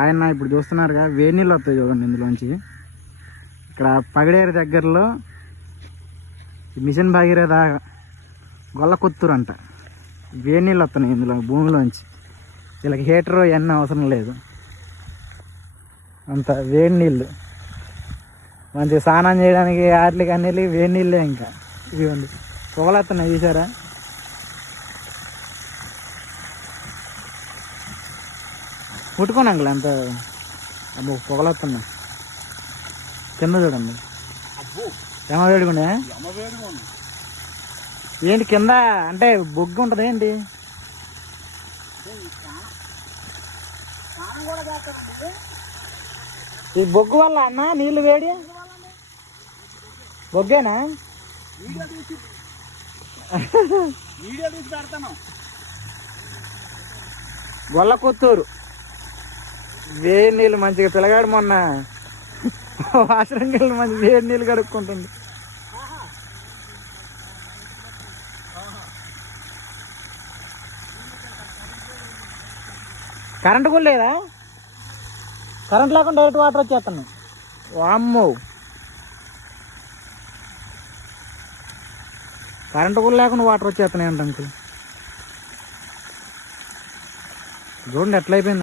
ఆయన ఇప్పుడు చూస్తున్నారుగా వేడి నీళ్ళు వస్తాయి చూడండి ఇందులోంచి. ఇక్కడ పగడేరు దగ్గరలో మిషన్ భగీరథ గొల్ల కొత్తూరు అంట. వేడి నీళ్ళు వస్తున్నాయి ఇందులో భూమిలోంచి. వీళ్ళకి హీటరు ఇవన్నీ అవసరం లేదు, అంత వేడి నీళ్ళు. మంచిగా స్నానం చేయడానికి వాటికి అన్నిటికి వేడి నీళ్ళే. ఇంకా ఇదిగోండి పొగలొస్తున్నాయి చూసారా. ముట్టుకోండి అంకుల్, అంత అబ్బో పొగలొస్తున్నాయి. కింద చూడండి ఏమో వేడుకుండే ఏంటి కింద, అంటే బొగ్గు ఉంటుంది ఏంటి? ఈ బొగ్గు వల్ల అన్న నీళ్ళు వేడి బొగ్గేనా? గొల్ల కొత్తూరు వేడి నీళ్ళు మంచిగా. పిల్లగాడు మొన్న వాసరం నీళ్ళు మంచి వేడి నీళ్ళు కడుక్కుంటుంది. కరెంటు కూడా లేదా? కరెంట్ లేకుండా డైరెక్ట్ వాటర్ వచ్చేస్తున్నాయి. వామ్మో, కరెంటు కూడా లేకుండా వాటర్ వచ్చేస్తున్నాయి అంట అంకుల్. చూడండి ఎట్లయిపోయింది.